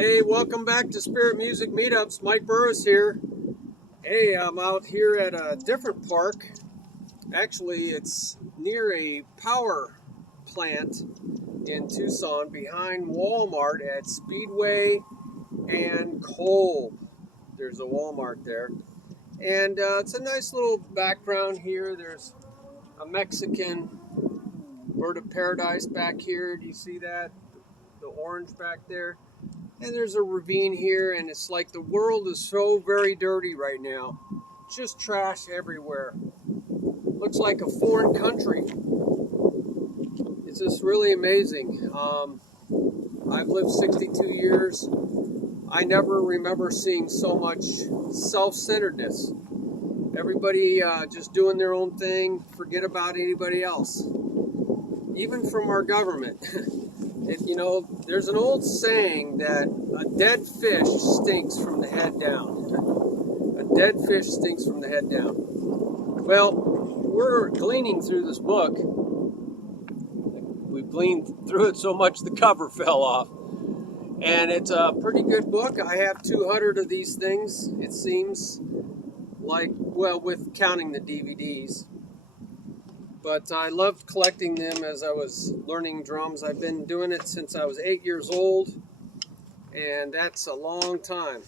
Hey, welcome back to Spirit Music Meetups. Mike Burris here. Hey, I'm out here at a different park. Actually, it's near a power plant in Tucson behind Walmart at Speedway and Kolb. There's a Walmart there. And it's a nice little background here. There's a Mexican bird of paradise back here. Do you see that? The orange back there. And there's a ravine here, and it's like the world is so very dirty right now. Just trash everywhere. Looks like a foreign country. It's just really amazing. I've lived 62 years. I never remember seeing so much self-centeredness. Everybody just doing their own thing, forget about anybody else. Even from our government. You know, there's an old saying that a dead fish stinks from the head down. A dead fish stinks from the head down. Well, we're gleaning through this book. We gleaned through it so much the cover fell off. And it's a pretty good book. I have 200 of these things, it seems like, well, with counting the DVDs. But I loved collecting them as I was learning drums. I've been doing it since I was 8 years old, and that's a long time.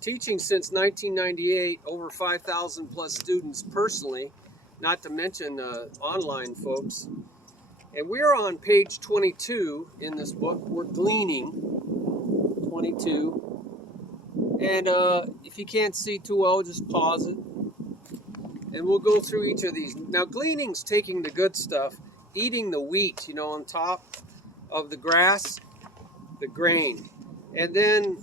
Teaching since 1998, over 5,000 plus students personally, not to mention online folks. And we're on page 22 in this book. We're gleaning 22. And if you can't see too well, just pause it. And we'll go through each of these. Now, gleaning's taking the good stuff, eating the wheat, you know, on top of the grass, the grain, and then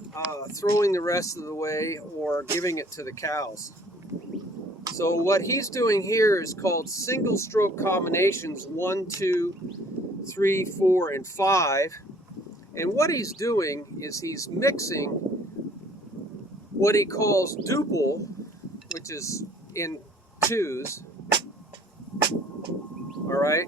throwing the rest of the way or giving it to the cows. So what he's doing here is called single stroke combinations 1, 2, 3, 4, and 5. And what he's doing is he's mixing what he calls duple, which is in twos, all right?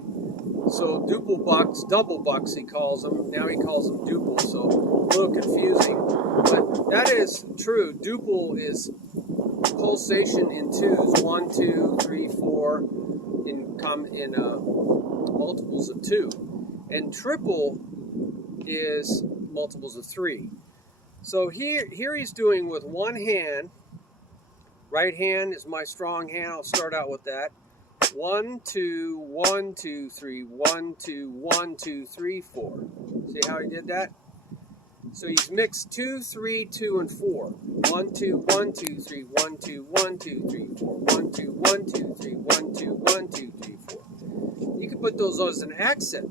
So duple bucks, double bucks he calls them. Now he calls them duple, so a little confusing. But that is true. Duple is pulsation in twos, 1, 2, 3, 4, in multiples of 2. And triple is multiples of 3. So here he's doing with one hand. Right hand is my strong hand. I'll start out with that. 1, 2, 1, 2, 3, 1, 2, 1, 2, 3, 4. See how he did that? So he's mixed 2, 3, 2, and 4. 1, 2, 1, 2, 3, 1, 2, 1, 2, 3, 4. 1, 2, 1, 2, 3, 1, 2, 1, 2, 3, 4. You can put those as an accent.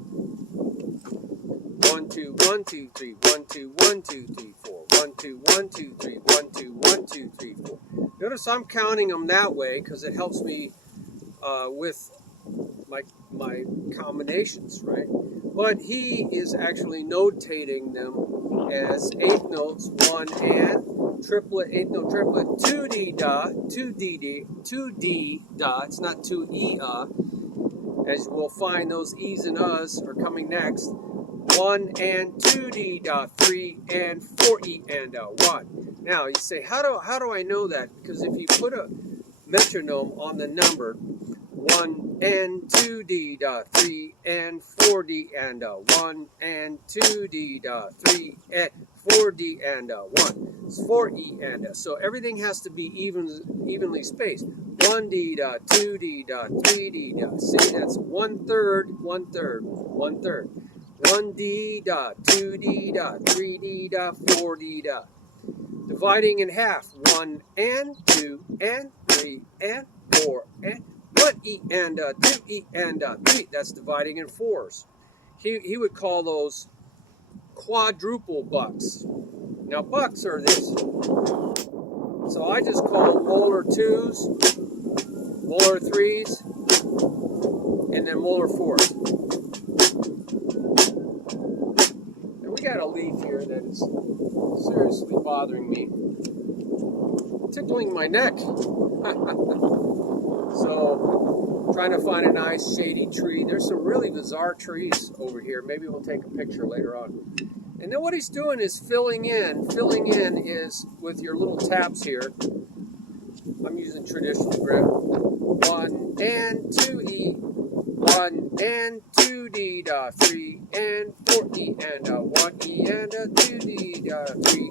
1, 2, 1, 2, 3, 1, 2, 1, 2, 3, 4. 1, 2, 1, 2, 3, 1, 2, 1, 2, 3, 4. Notice I'm counting them that way because it helps me with my combinations, right? But he is actually notating them as 8 notes, 1 and triplet, 8 note triplet, 2D da, 2D da. It's not 2E as we'll find those E's and U's are coming next. 1 and 2D da, 3 and 4E and 1. Now you say, how do I know that? Because if you put a metronome on the number 1 and 2D da, 3 and 4D and 1 and 2D da, 3 and 4D and 1. It's 4E and so everything has to be evenly spaced. 1D da, 2D da, 3D da. See, that's 1/3, 1/3, 1/3. 1D da, 2D da, 3D da, 4D da. Dividing in half, 1 and 2 and 3 and 4 and 1E and 2E and 3. That's dividing in fours. He would call those quadruple bucks. Now bucks are this. So I just call them molar 2s, molar 3s, and then molar 4s. We got a leaf here that is seriously bothering me, tickling my neck. So, trying to find a nice shady tree. There's some really bizarre trees over here. Maybe we'll take a picture later on. And then what he's doing is filling in. Filling in is with your little taps here. I'm using traditional grip. 1 and 2 E. 1 and 2 D da. 3 and 4 E and a 1 E and a 2 D da. 3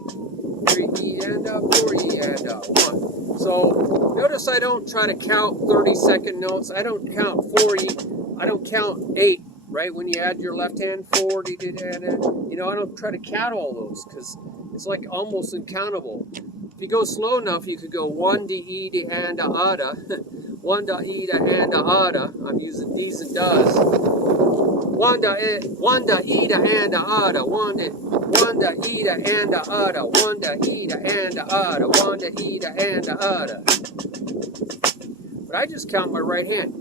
E and a 4 E and a 1. So notice I don't try to count 30-second notes. I don't count 4 E. I don't count 8. Right, when you add your left hand, 4, you know, I don't try to count all those because it's like almost uncountable. If you go slow enough, you could go 1 D E D and a ada, 1 da E da and a ada. I'm using D's and does. 1 da E da and a ada, 1 da E da and a ada, 1 da E da and a ada, 1 da E da and a ada. But I just count my right hand.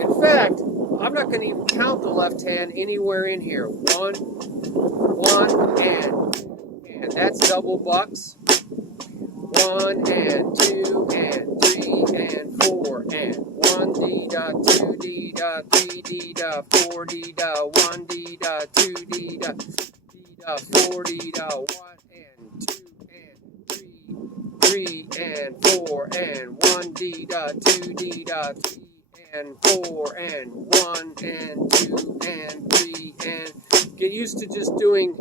In fact, I'm not going to even count the left hand anywhere in here. 1, 1, and that's double bucks. 1 and 2 and 3 and 4 and 1 D da, 2 D da, 3 D da, 4 D da, 1 D da, 2 D da, D da, 4 D da, 1 and 2 and 3 and 4 and 1 D da, 2 D da, 3 and 4 and 1 and 2 and 3 and get used to just doing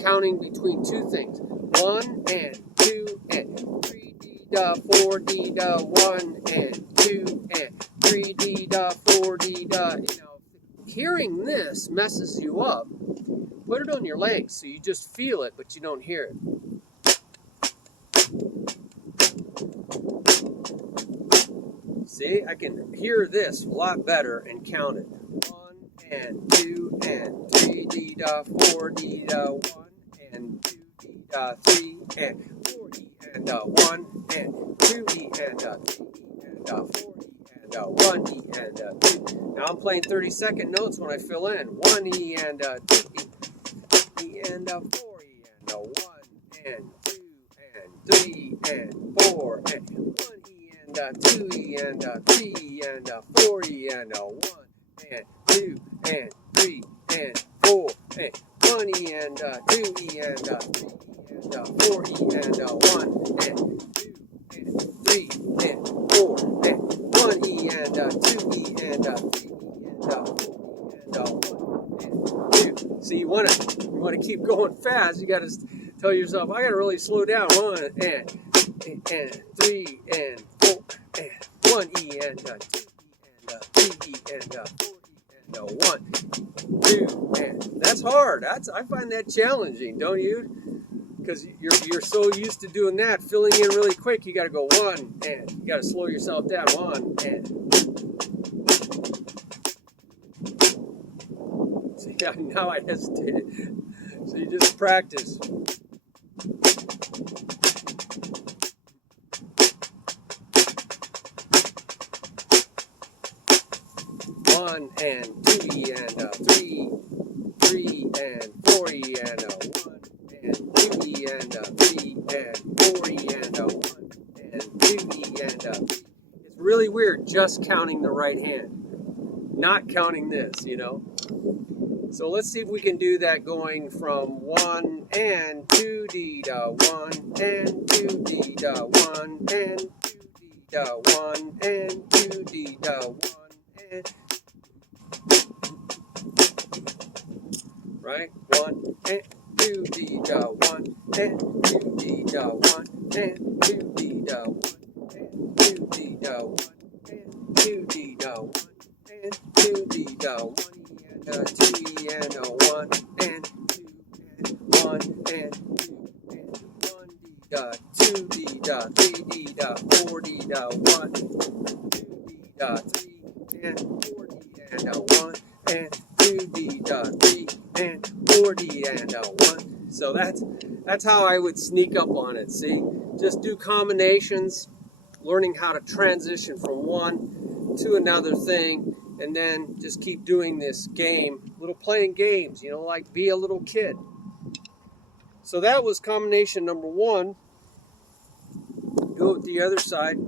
counting between two things. 1 and 2 and 3 D da, 4 D da, 1 and 2 and 3 D da, 4 D da. You know, hearing this messes you up. Put it on your legs so you just feel it, but you don't hear it. See, I can hear this a lot better and count it. 1 and 2 and 3 D da, 4 D da, 1 and 2 D da, 3 and 4 E and 1 and 2 E and 3 E and 4 E and 1 E and 2. Now I'm playing 30-second notes when I fill in. 1 E and 2 E and 4 E and 1 and 2 and 3 and 4 and 1 E and 2 E and 3 E and 4 E and 1 and 2 and 3 and 4 and 1 E and 2 E and 3 E and 4 E and 1 and 2 and 3 and 4 and 1 E and 2 E and 3 E and 4 and 1 and 2. So you want to keep going fast. You got to tell yourself, I got to really slow down. 1 and 3 and 4 and 1 E and 2 E and 3 E and 4 E and 1, 2 and that's hard. I find that challenging, don't you? Because you're so used to doing that, filling in really quick. You got to go 1 and you got to slow yourself down. 1 and. See, now I hesitated. So you just practice. 1 and 2 E and 3 and 4 E and 1 and 2 E and 3 and 4 E and 1 and 2 E and 3. It's really weird just counting the right hand, not counting this, you know. So let's see if we can do that going from 1 and 2 D da, 1 and 2 D da, 1 and 2 D da, 1 and 2 D da, 1 and right? 1 and 2 D da, 1 and 2 D da, 1 and 2 D da, 1 and 2 D da, 1 and 2 D da, 1 and 2 D da, 1 and 2 E and 1 and 2 and 1 and 2 and 1 D da, 2 D da, 3 D da, 4 D da, 1 2 D da, 3 and 4 D and 1 and 2 D da, 3 and 4 D and 1. So that's how I would sneak up on it. See, just do combinations, learning how to transition from one to another thing, and then just keep doing this game, little playing games, you know, like be a little kid. So that was combination number 1. Go with the other side.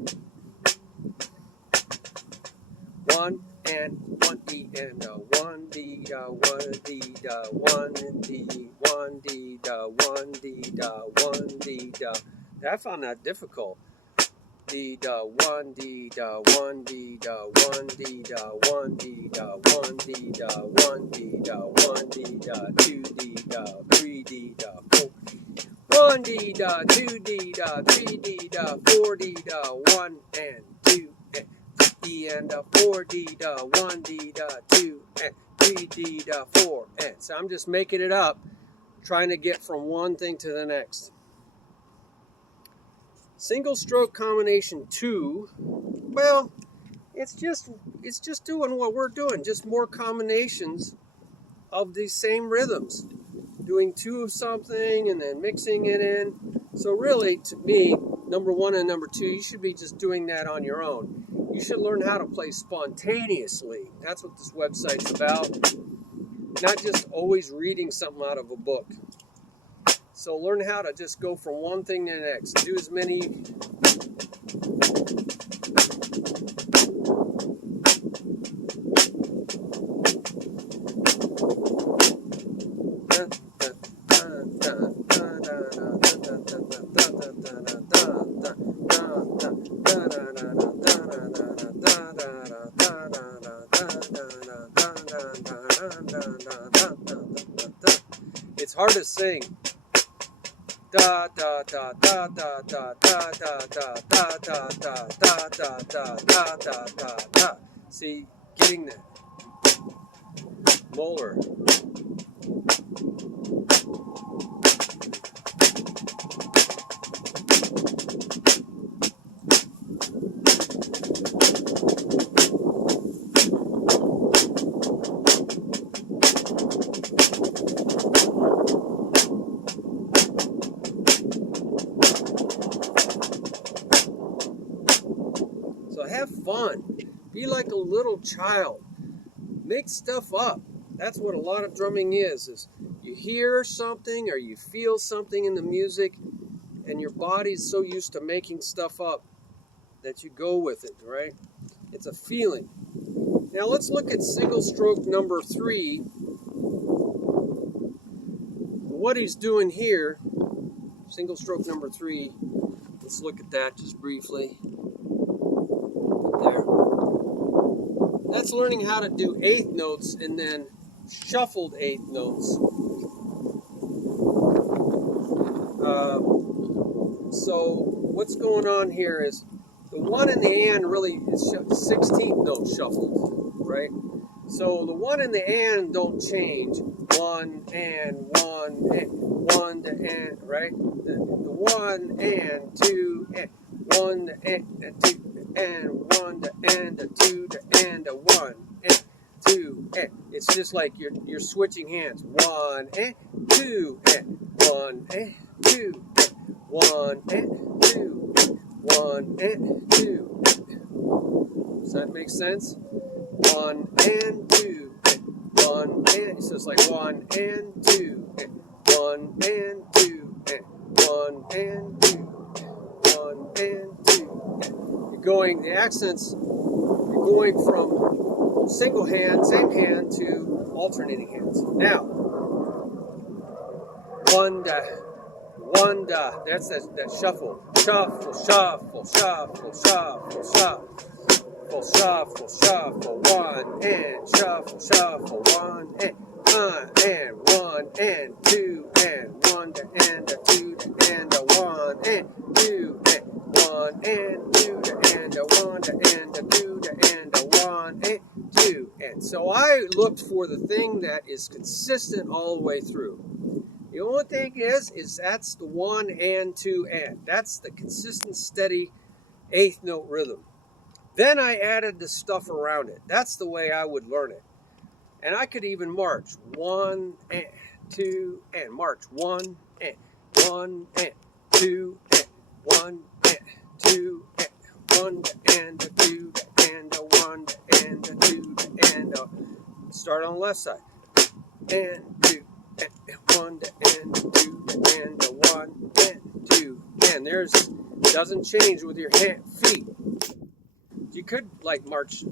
1 and 1 E and a 1 D da 1 D da 1 D 1 D da 1 D da 1 D da. I found that difficult. D da 1 D da 1 D da 1 D da 1 D da 1 D da 1 D da 1 D da 2 D da 3 D da 4 1 D da 2 D da 3 D da 4 D da 1 and 2 and D and a 4 D da 1 D da 2 and 3 D da 4 and. So I'm just making it up, trying to get from one thing to the next. Single stroke combination 2, well, it's just doing what we're doing, just more combinations of these same rhythms, doing 2 of something and then mixing it in. So really, to me, number 1 and number 2, you should be just doing that on your own. You should learn how to play spontaneously. That's what this website's about, not just always reading something out of a book. So learn how to just go from one thing to the next. Do as many. It's hard to sing. Da da da da da da da da da da da da da da da da da da. See, getting that molar. So have fun. Be like a little child. Make stuff up. That's what a lot of drumming is you hear something or you feel something in the music and your body's so used to making stuff up that you go with it, right? It's a feeling. Now let's look at single stroke number 3. What he's doing here, single stroke number 3, let's look at that just briefly. There. That's learning how to do 8th notes and then shuffled 8th notes. So what's going on here is the 1 and the and really is 16th note shuffled, right? So the 1 and the and don't change. 1 and 1 and 1 to and, right? The 1 and 2 and 1 to and 2 and 1 to and a 2 to and a 1 and 2 and. It's just like you're switching hands. 1 and 2 and 1 and 2 and 1 and 2 1 and 2. Does that make sense? 1 and 2 and 1 and. So it's like 1 and 2 and 1 and 2 and 1 and 2 1 and 2. You're going, the accents, you're going from single hand, same hand, to alternating hands. Now, 1 da, 1 da, that's that shuffle. Shuffle, shuffle, shuffle, shuffle, shuffle, shuffle, shuffle, 1 and shuffle, shuffle, 1 and 1 and 2 and 1 to and a 2 to and a 1 and 2 and 1 and 2 to and a 1 to and a 2 to and a 1 and 2 and. So I looked for the thing that is consistent all the way through. The only thing is that's the 1 and 2 and. That's the consistent, steady 8th note rhythm. Then I added the stuff around it. That's the way I would learn it. And I could even march 1 and 2 and march 1 and 1 and 2 and 1 and 2 and 1 and a 2 and a 1 and a 2 and a. Start on the left side. And 2 and 1 and 2 and a 1 and 2 and. There's doesn't change with your feet. You could like march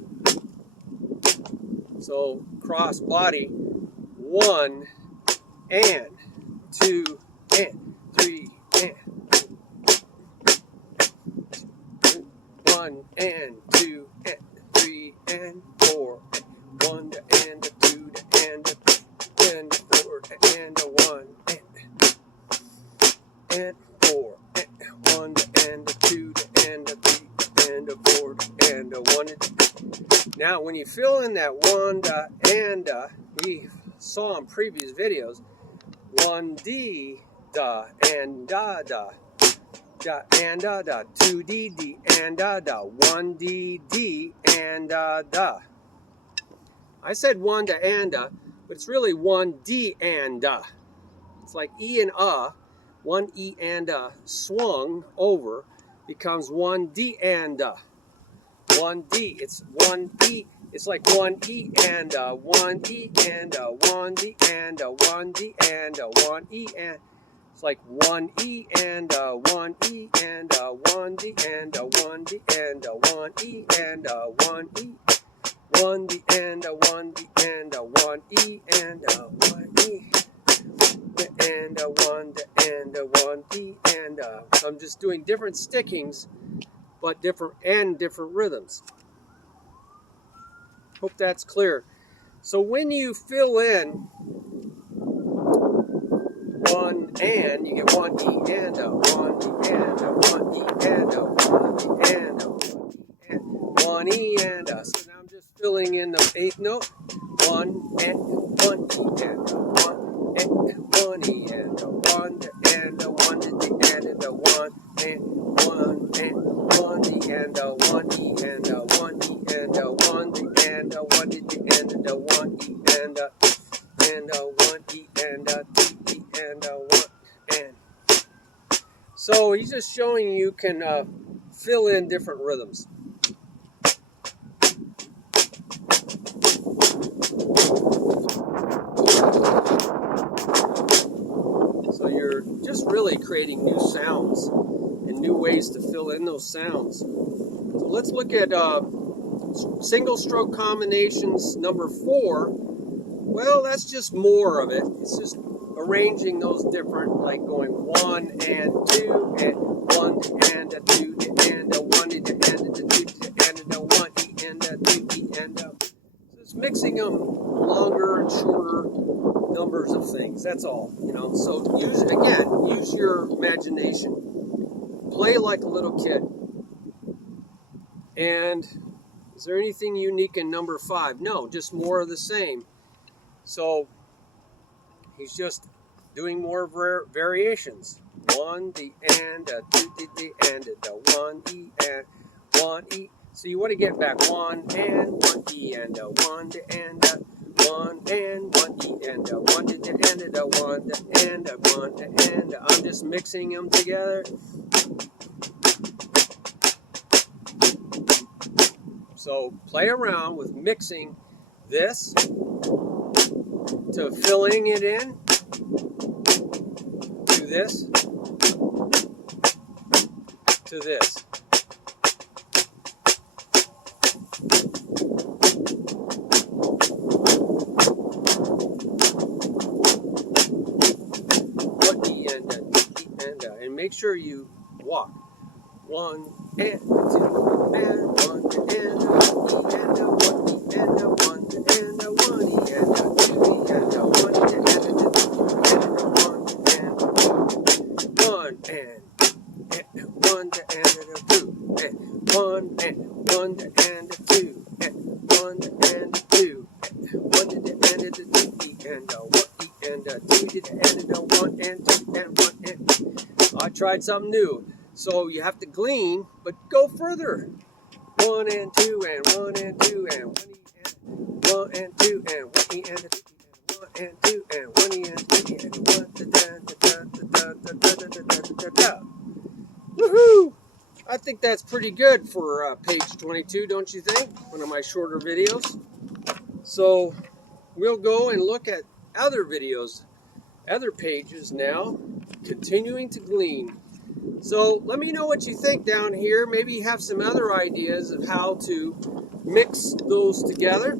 So cross body, 1 and 2 and 3 and 1 and 2 and 3 and 4 and 1 and a 2 and a 3 and 4 and a 1 and 4 and 1 and a 2 and a 3 and a 4 and a 1. Now when you fill in that 1 and we saw in previous videos, 1D da and da da da and da da, 2D D and da da, 1D D and da. I said 1 da and but it's really 1D and It's like E and 1 E and swung over becomes 1D and 1D. It's 1E. It's like 1E and 1E and 1D and 1D and 1E and. It's like 1E and 1E and 1D and 1D and 1E and 1E. 1D and 1D and 1E and 1E and 1 and 1E and so I'm just doing different stickings, but different rhythms. Hope that's clear. So when you fill in 1 and, you get 1 E and 1 E and 1 E and 1 E and 1 E and so now I'm just filling in the 8th note. 1 and 1 E and 1 and 1 E and 1 and 1 and the 1 and 1 and 1 E and 1 E and 1 E and 1 and 1 and 1 E and 1 E and 1 E and 2 E and 1 and. So he's just showing you can fill in different rhythms. So you're just really creating new sounds and new ways to fill in those sounds. So let's look at single stroke combinations number 4. Well, that's just more of it. It's just arranging those different, like going 1 and 2 and 1 and a 2 and a 1 and a 2 and a 1 and a 2 and a. So it's mixing them longer and shorter numbers of things. That's all, you know. So use your imagination. Play like a little kid. And is there anything unique in number 5? No, just more of the same. So he's just doing more variations. 1 D and a 2 D and a 1 E and 1 E. So you want to get back 1 and 1 E and a 1 D and a 1 and 1 E and a 1 D and a 1 and a 1 and a. I'm just mixing them together. So play around with mixing this to filling it in, to this, to this. And make sure you walk. 1 and 2 and 1 and 1 E and 1 E and 1 and 1 E and 2 E and 1 and 1 and 1 and 2 and 1 and 1 and 2 and 1 and 2 and 1 and 2 E and 1 E and 2 and 1 and 2 and 1 and. I tried something new. So you have to glean, but go further. 1 and 2 and 1 and 2 and 1 E and 1 and 2 and 1 E and 2 and 1 and 2 and 1 E and 2 and 1 da. Woohoo! I think that's pretty good for page 22, don't you think? One of my shorter videos. So we'll go and look at other videos, other pages now, continuing to glean. So let me know what you think down here. Maybe you have some other ideas of how to mix those together.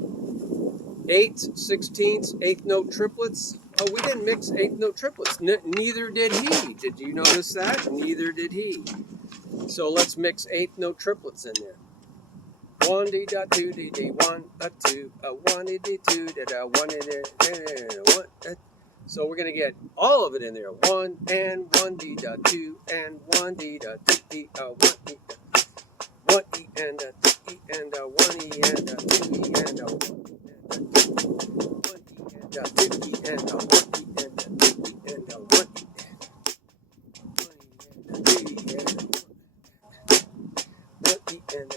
8/16, eighth note triplets. Oh, we didn't mix eighth note triplets. Neither did he. Did you notice that? Neither did he. So let's mix eighth note triplets in there. 1 D dot 2 D D 1 a 2 a 1 D D 2 da 1 D 1. So we're gonna get all of it in there. 1 and 1 D dot 2 and 1 D dot 2 D 1 E 1 E and a 2 E and a 1 E and a 2 E and a 1 E and a 2 E and a 1 E and a 2 E and a 1 E and a 2 E and a 1 E and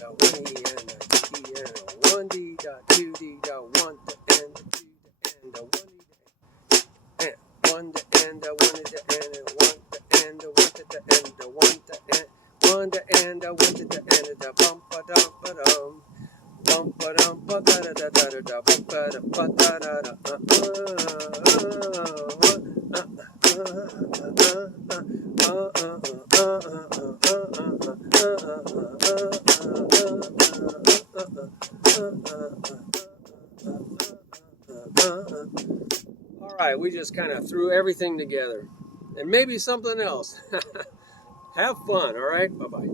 a 1 E and a 2 E and a 1 D dot 2 D dot 1 and 2 and a 1 E and 1 and a 1 and 1 and 1 and 1 and 1 to the end of the bum ba dum ba dum bum ba dum ba da da da da da bum ba da da da All right, we just kind of threw everything together and maybe something else. Have fun, all right? Bye-bye.